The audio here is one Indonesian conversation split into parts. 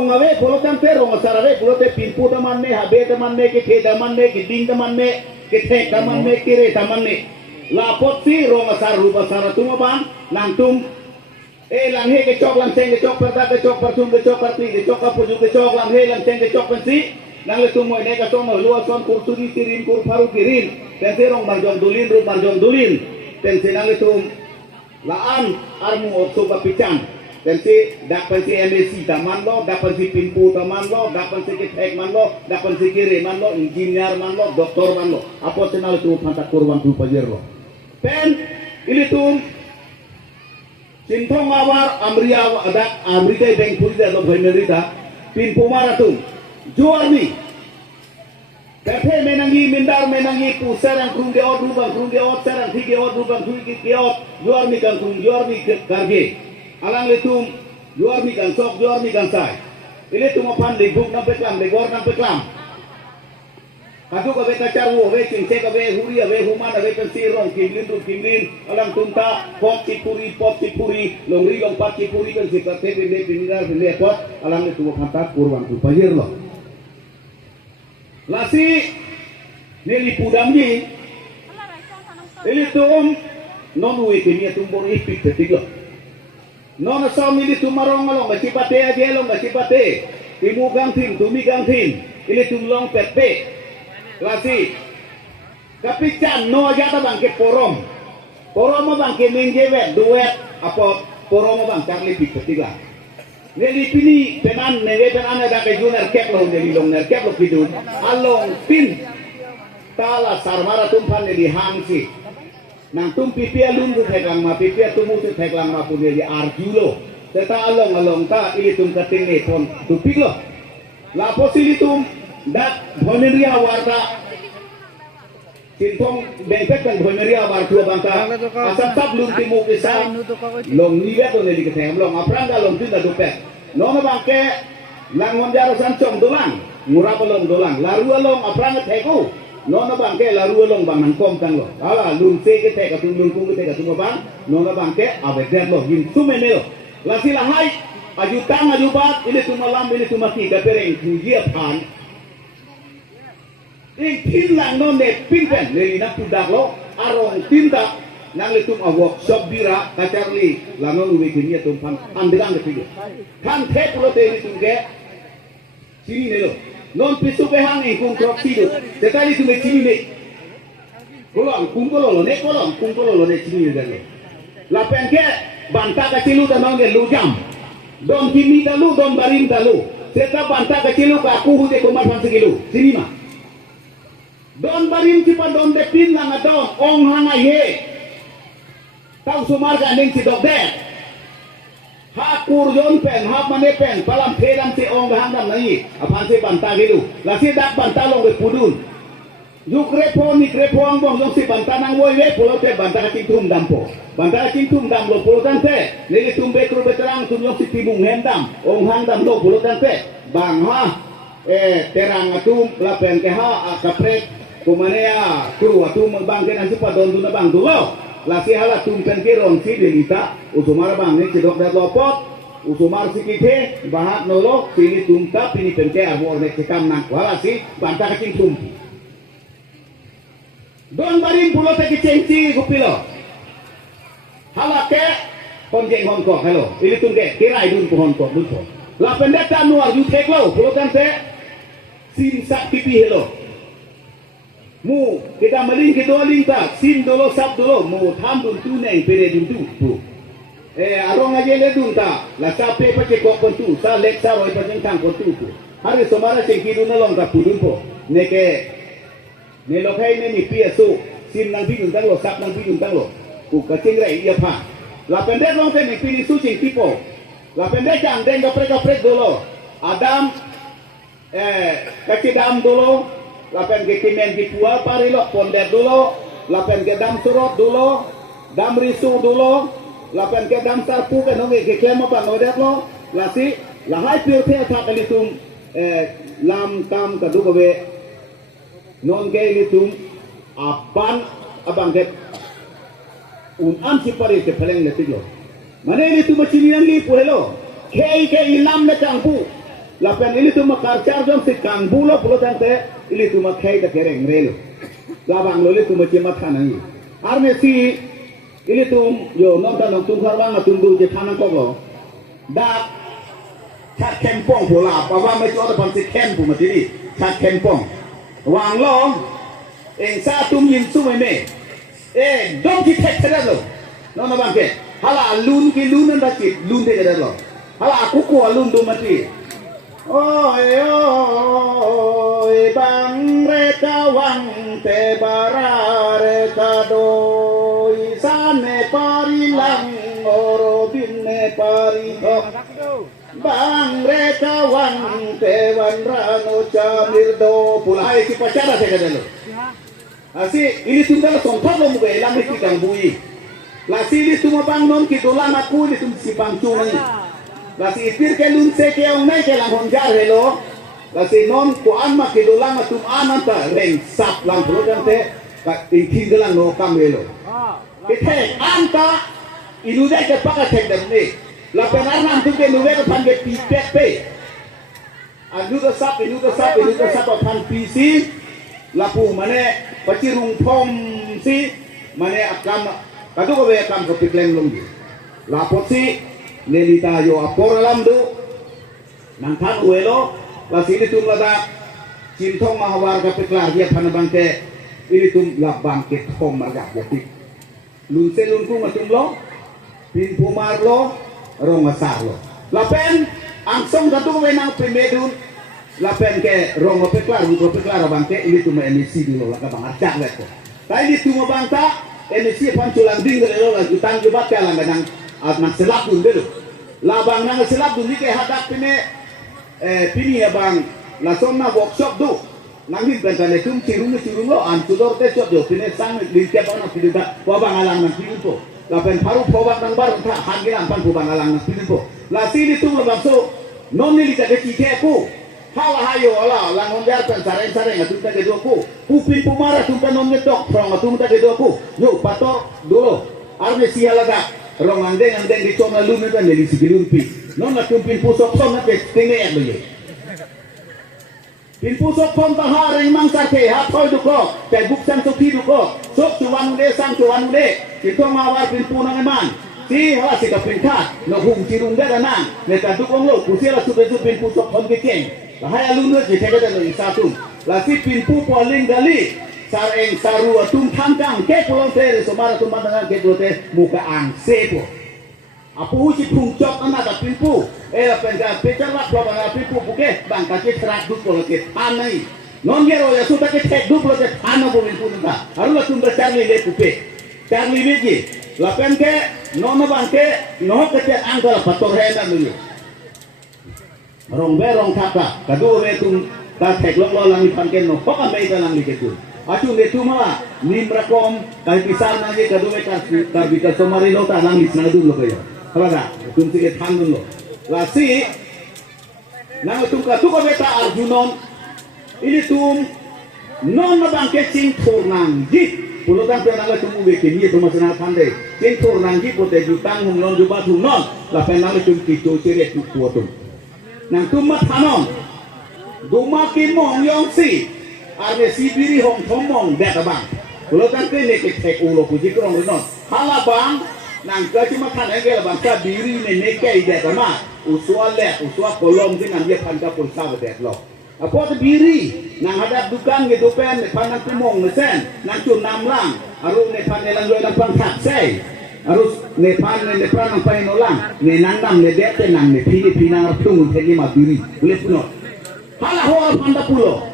rong ave polo tan te rong sarave polo te pinpu taman ne habe taman ne ke the taman ne ke ding taman ne ke the taman ne ke re taman ne lapot si rong sar rupa sar tumaban lang tum lang he ke chok lang cheng ke chok perda ke chok partum ke chok parti ke chok kapuju ke chok lang he lang cheng ke chok pensi lang le tumoy ne ka tomo luas son kurturi tirin kur paru kirin ten se rong marjong dulin ru marjong dulin ten se lang le tum laan armu okso papican dan si dapat si MSc taman lo, dapat si pinpu taman lo, dapat si kitek man lo, dapat si kiri man lo, engineer man lo, doktor man lo. Apa senal itu pantak kurban tu pajer lo. Pen ini tu sintong awar amria ada amrita bank puri dah lo benerita pinpu mara tu jual ni. Kafe menangi mindar menangi pusarang kurung dia ot sarang tiga ot rubang tiga ot jual ni kan kurung jual ni karge. Alang letum juar mi kan sok juar mi kan sai ile tu mapan libuk nam peklam legor nam peklam kadu ka beta charwo we cing se ka we huri we human we kan sirong kimlin alang tunta pot cipuri longri long pat cipuri kan sikate binde pingar binde pot alang letu mapan tak kurwan tu pajir lo lasi neli pudam ni ile tu non we kemia tumbor ipik tetiglo non so mili tumarong along macipate ajelong macipate timugang tin tumigang tin ili tumlong petpe lasi kapican no ajata bangke porom mo bangke menjewet duet apa porom bang karli piketiga neli pini penan nele penan ada ke juner kep lo neli long ner kep lo pidun along pin tala sarmara tumpan neli hangsi nang tum pipia lundu theklang ma pipia tumu tu theklang ma punya di arjulo teta along ta ili tum kating ne pon tupik lo la posili tum dak bhoneria warta sintong bengpek kan bhoneria war dua bangka asam sab lum timu kisa long niwe to neli kethem long apranga long tinda dupek nona bangke langon jaro sancong dolang murah belum dolang laru along apranga theko nona bangke laru long bang nangkom tang lo ala lun se ke te ka tum lun kum ke te ka tum bang nona bangke abedet lo gin sumene lo la sila hai aju tang aju bat ini tu malam ini tu mati ka pereng kujia pan ing tin lang non ne pinpen le ina tu dak lo arong tinta nang le tum awok shop bira ka charli lanon wi kinia tum pan andirang ke tiga kan te pulo te ini tum ke sini ne lo non pisu behang kung krok tidu sekali tu mecini ne kolong kung kololo ne cini ne la penke banta kecilu dan nongge lu jam don kimi dalu don barim dalu seta banta kecilu ka aku hude kumar pan segilu sini mah don barim cipa don depin langa don ong hanga ye tau sumar ka ning si dokter ha kurjon pen ha mane pen palam phedam se ong hangam nai apan se banta gilu la se dak banta long be pudun juk repon ni repong bong jong se banta nang woi we pulo te banta ka tum dampo banta ka tum dam lo pulo tan te nili tumbe kru beterang tum jong si tibung hendam ong hangam lo pulo tan te bang ha terang atum la pen ke ha kapret kumanea kru atum bang ke nasi padon tu na bang tu lo lasi hala tumpen kiron si delita usumar bang ni cidok dat lopot usumar si kite bahat nolo sini tumta pini penke arbo ne cekam nang wala si banta kacing tumpi don barim pulo te kicengci gupilo hala ke konjeng honko hello ini tungke kirai dun honko dun po la pendeta nuar yu teklo pulo kan te sin sak pipi hello mu kita meling ke dua lingta sin dolo sab dolo mu tham dun tu neng pere dun tu arong aja le dun ta la sape pace kok kontu sa lek sa roi pace tang kontu hari somara cengki dun long ka pudun po neke ne lo kai ne ni pia su sin nang bidun tang lo sab nang bidun tang lo ku ka cengrai ia pa la pendek long te ni pini su cengki po la pendek jang den gaprek dolo adam kacidam dolo lapen ke kimen di pual pari lo pondet dulu lapen ke dam surot dulu dam risu dulu lapen ke dam sarpu ke nonge ke klema bang odet lo lasi lahai pil te ta kalitum lam tam kadu kabe non ke litum apan abang ke am si pari ke peleng le tiglo mane ni tu macini yang li pu hello ke ilam le kangpu lapen ili tu makar jom si kang bulo pulo tante ili tu makai da kereng relo labang lo ili tu macam tanangi arne si ili tu yo nonton nonton karwang na tunggu je tanang koko da chat kempong pula bawa macam ada pansi kempu macam chat kempong wang lo sa tum yin su me dom ki tek tek lo nona bangke hala lun ki lun nda ki lun te ke lo hala aku ko lun do mati oi bang reka wang te barare kadoi sane parilang oro binne parito bang reka wang te wanrano chamirdo pulai ki pacara te kadalo asi ini tunggal sontak lo muga elang ki gangbui lasi ini semua bang non ki dolan aku di tum si pangcung ni lasi ipir ke lun se ke ong nai ke lang honjar helo lasi non ku an ma ki dolan tum anan ta reng sap lang pro kan te ka tin gelang no kam helo ke anta inu dai ke paka tek dem ni la penar nam tu ke nu ke pan ke pi pek pe anu ka sap pan PC lapu mane pacirung pom si mane akam kadu ko be akam ko pikleng longgi lapot si nelita yo apor alam du nang than uelo la si ditum lada cintong mahawar ka piklar dia panabangke ini tum labang ke thom marga yati lun se lun ku matum lo pin pumar lo rong asar lo lapen angsong kadu ko be nang primedun lapen ke rong peklar bangke ini cuma emisi dulu lah kabang acak lepo. Tapi di cuma bangsa emisi panculang ding dulu lah jutang jubat ke lang nang nang selap dun dulu. Labang nang selap dun ni ke hadap pini ya bang la sonna workshop du. Nang hin bentane tum cirung lo an tudor te cot yo pini sang di tiap ana pini da wabang alang nang pini po. Lapen paru powak nang bar ta hangil ampan po bang alang nang pini po. La sini tum lo bangso non ni ka de ku. Hala hayo ala langon jar pen sareng atunta ke doku kupin pumara tumpa non ngetok prong atunta ke doku yo pator dulu arne sialaga rong andeng di tona lume tan di sigilumpi non na tumpin pusok son na pe tenge ya lo ye pin pusok pon ta hareng mangsa ke ha toy duko te buksan so ti duko sok cuan de sang cuan de kita mawar pin punang eman si hala si kapinkat no hung cirung da nang ne ta dukong lo kusila supe pin pusok pon ke keng lahai alunut je tega dan satu lasi pintu paling gali sareng saru atum tangkang ke pulau te somara tum mandangan ke pulau te muka ang sepo apu uci pungcok anak da pintu la penga pecar la pulau pintu buke bangka ke terak du pulau ke tanai non gero ya sudah ke tek du pulau ke tanah pulau pintu nta harus tum bercari le pupe cari lagi la penke non bangke no ke anggal pator hena dulu rong berong kata kadu be tum ta tek lok lo lang ipan ken no pok ambe ta lang diketu acu ne tu mala nim rakom kai pisar na je kadu be tar bita somari lo ta lang isna du lo kayo kala tum sige than dun lo la si nang tum ka tu ko beta arjunon ini tum non na bangke sing thornang ji pulo tang pe nang tum ube ke ni tum masana thande sing thornang ji pote jutang hum non juba thum non la pe nang tum ki to chere tu ko tum nang tumat hanon dumakin mong yong si arne si biri hong thomong dek abang kalau kan ke ke tek ulo puji krong non hala bang nang ke cuma kan engel bang ka biri ne ke dek ama uswa kolom din ang dia panta pulsa dek lo apo te biri nang hadap dukan ge dopen ne panang kumong ne sen nang cum namlang aru ne panelang lo nang pang tak sei harus nepan ne pranang pain olang ne nandam ne dete nang ne pini nang tung tegi mabiri boleh puno hala hor panda pulo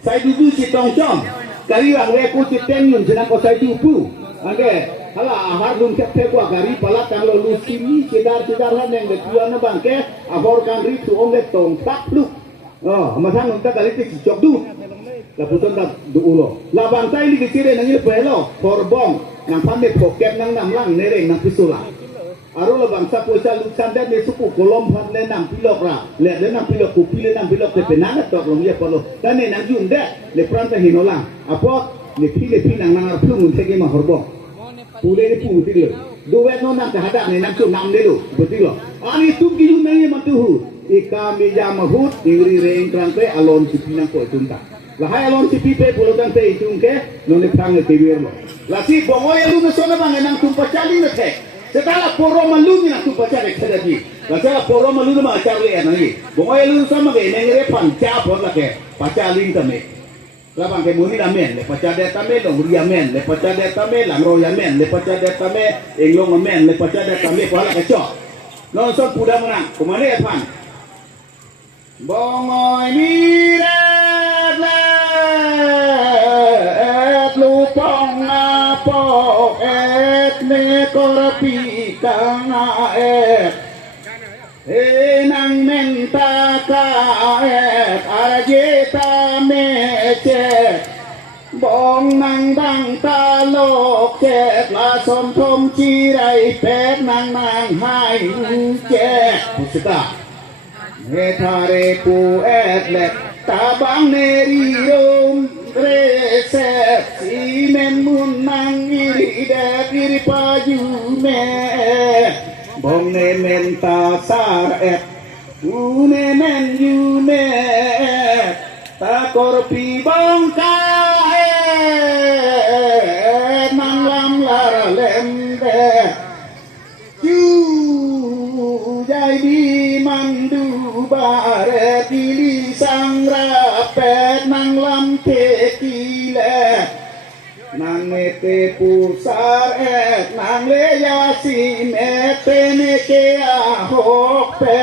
sai dudu si tongcong kari wang le ku tengyun senang ko sai dupu ande hala ahar lum kep te kwa gari pala kang lo lusimi cedar han yang de tuana bangke ahor kan ri tu om le tong tak lu masang unta kali ti cok du la puton da du ulo la bangkai li kecire nang ile pelo korbong nang pandai poket nang namlang nereng nang pisula aru la bangsa poisa lusan dan suku kolom phan le nang pilok ra le nang pilok ku pile nang pilok te penana tok long ye polo dan ne nang jum de le pranta hinolang apo le pile nang nang plung tege ma horbo pule ne pu ti le duet no nang kahadap ni nang tu nam dulu betul lo ani tu gilu nang matuhu ika meja mahut iri reing krangpe alon sipi nang ko tunta lah hai alon sipi pe pulo dan te itungke no ne prang te wir lo lah si bongoy lu na sona bang nang tumpa chali na te setala poro malu ni nang tumpa chali khadati lah setala poro malu na ma charli anangi bongoy lu sama ge nengre pan cha por la ke pachaling tame Labang ke muni lamen le pacade tame long ria men le pacade tame lang roya men le pacade tame englong men le pacade tame pala ke chok non son puda menang kumane pan bongoy mirat la et lupong apok et ne korapi kana et nang menta kaet arjeta mecet bong nang bang talok cet la som thom chi rai pet nang hai cet pusita thare pu et let tabang neri rom reset si men mun nang iri de iri paju me bong ne menta sar et une men yu me ta korpi bong ka nang lam lar lem de yu jai di mandu bare pili sang rapet nang lam te kile nang mete pusar et nang le yasin et ne ke ahok pe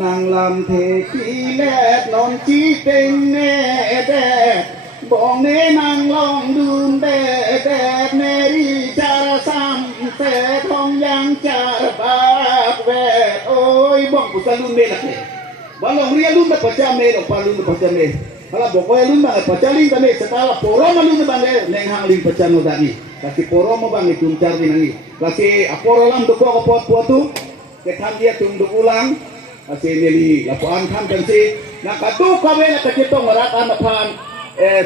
nang lam te kilet non chi teng ne de bong ne nang long dun de de ne ri char sam te thong yang char bak ve oi bong pusalun me la ke balong ria lun ba pachame lo palun pachame Kalau pokoknya lu bang pacaling kami setelah poro malu bang neng hang ling pacano tadi kasi poro mo bang itum cari nangi kasi aporo lam do ko pot tu ketam dia tum do ulang kasi neli lapuan kan si nak katu kawe nak kita ngarat anapan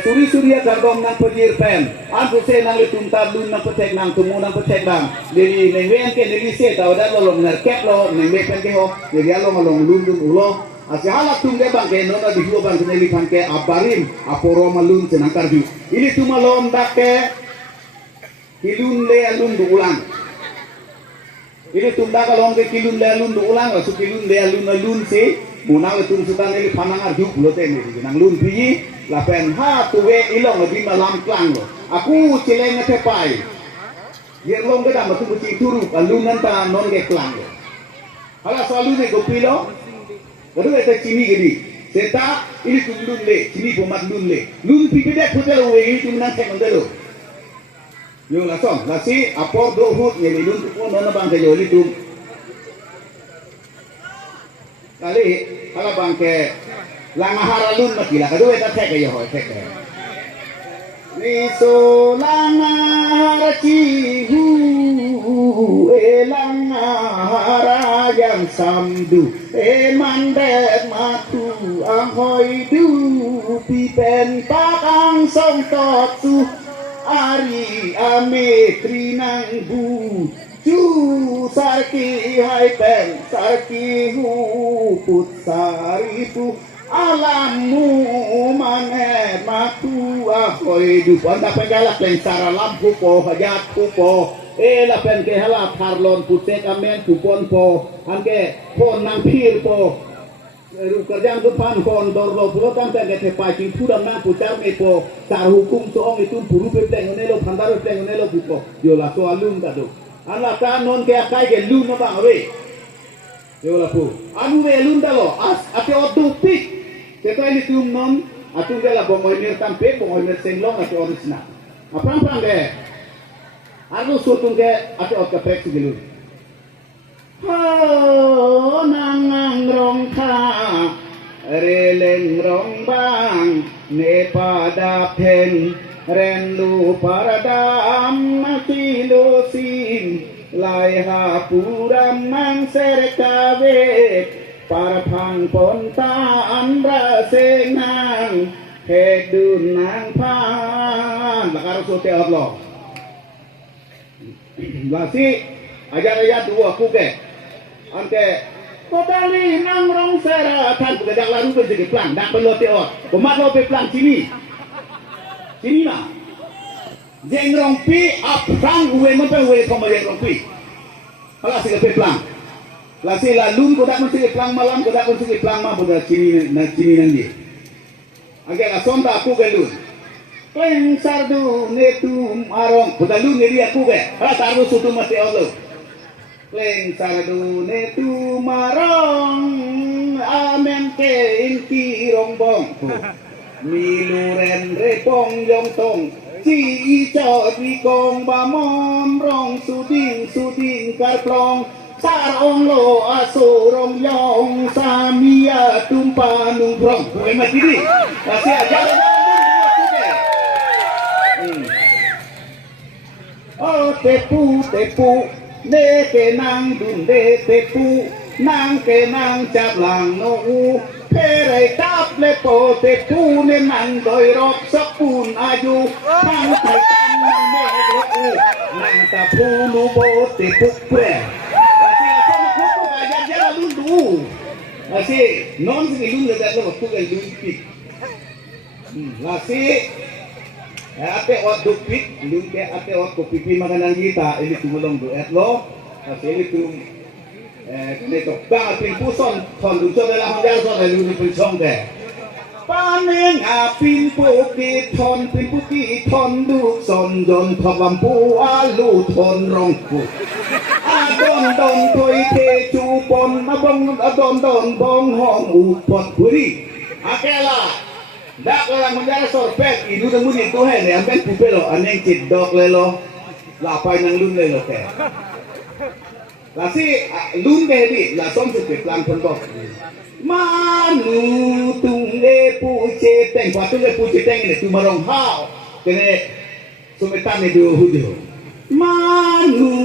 suri-suria gardong nang pejir pen antu se nang litum tabun nang petek nang tumu nang petek bang neli neng wen ke neli se tahu dah lo ngerkep lo neng wen ke ho neli alo ngalong lundun ulo Asihala tungge bang ke nona di dua bang kenali ke abarim aporo malun senang karju. Ini cuma londak ke kilun le alun du ulang. Ini tunda kalau ke kilun le alun du ulang lasu kilun le alun si munang tun sudan ini panang arju pulo tene di nang lun pi lapen ha tuwe ilong lebih malam klang lo. Aku cileng tepai. Dia long ke dalam tu buci turu alun nanta non ke klang lo. Hala selalu ne gopilo. Kedua itu cini gini, seta ini tu lun le, cini bomat lun le, lun pipi dek putel uwe ini tu menang cek mendelo. Yo langsung, nasi apor dohut yang lun tu pun nona bangke yo itu. Kali kalau bangke langahara lun makila, kedua itu cek yo hoy cek. Niso langahara cihu, langahara yang samdu. Mandek matu ahoy du pipen pakang song totu ari ame trinang bu ju sarki hai pen sarki hu put saripu alammu manet matu ahoy du panda pengalak len sara lampu po hajat po la pen ke hala parlon putek amen kupon po anke pon nang pir po kerjaan depan pon dorlo pulo kan te pacing pudam nang putar me po tar hukum soong itu buru pepleng nelo pandar pepleng nelo buko yo la so alun kado ala ta non ke akai ke lun na bang we yo la pu anu we lun dalo as ate odu pik ke to ini tum non atu ke la bongoy mir tampe bongoy mir senglong ate original apang ge Aku sutung ke ate ot kapek sigelu. Ho nang rong ka releng rong bang ne pada pen ren lu paradam mati lo sim lai ha puram mang serkawe para phang pon ta amra senang hedun nang pan lakar sote Allah Lasi ajar ayat dua kuke. Ante totali nang rong sera tan bedak lalu pun jadi pelang. Dak pelote ot. Pemat lo pe pelang sini. Sini lah. Jeng rong pi ap sang uwe mempe uwe komodian rong pi. Alas ke pe pelang. Lasi lalu ko dak mesti pelang malam ko dak mesti pelang ma boda sini na sini nanti. Agak sonda aku galun. Kleng sardu netu marong. Budalu ngeri aku ke. Hala taruh sutu mati Allah. Kleng sardu netu marong. Amen ke inti rongbong. Miluren repong yong tong. Si ico di kong bamon rong suding karplong. Sarong lo asurong yong samia tumpa nungkrong. Bukan mati ni. Kasih aja. Oh tepu ne ke nang dun de tepu nang ke nang chap lang no u pere tap le po tepu ne nang doi rok sapun aju nang tai tan nang me ro u nang tapu lu bo tepu pre así sama kuku ajar jara lundu así non se lundu da lo kuku el lundu así ate wat dupit, lungke ate wat kopi makanan kita, ini tumulong duet lo, kasi ini tum, nito bang apin puson, ton lucu dalam hujang son, lalu ni puson deh. Panen apin puki ton duk son don pawampu alu ton rongku. Adon don toy te cupon, adon bong hong upot puri. Akela. Dak lang menjara sorpet, idu temu ni tu hen, ambil pupelo, aneng cidok lelo, lapai nang lun lelo ke. Lasi lun ke di, lasom sepet lang pondok. Manu tungge puce teng, patu le puce teng ni tu marong hao, kene sumetan ni dua hujo. Manu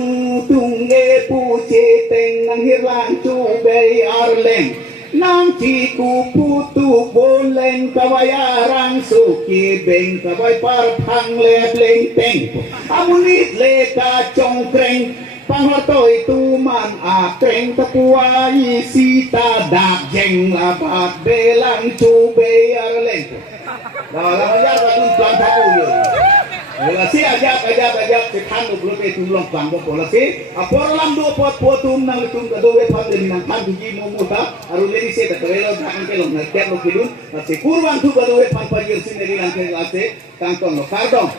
tungge puce teng nang hirlang cubei arleng. Nang ciku putu boleng kabayarang suki beng kabay parpang lebleng teng amunit leka congkreng panghortoy tuman akreng tapuai sita dak jeng labat belang cubay arleng dalam ajar kadun plan pakuyo lasi ajak si kanu belum itu long plan bopo lasi apor lam do pot potum nang tum kado we pat ni nang kan ji mo muta aru leni se ta kelo dak kelong na ket lo kilun lasi kurwan tu kado we pat pa yer sin ni nang ke lasi kangkong lo kardong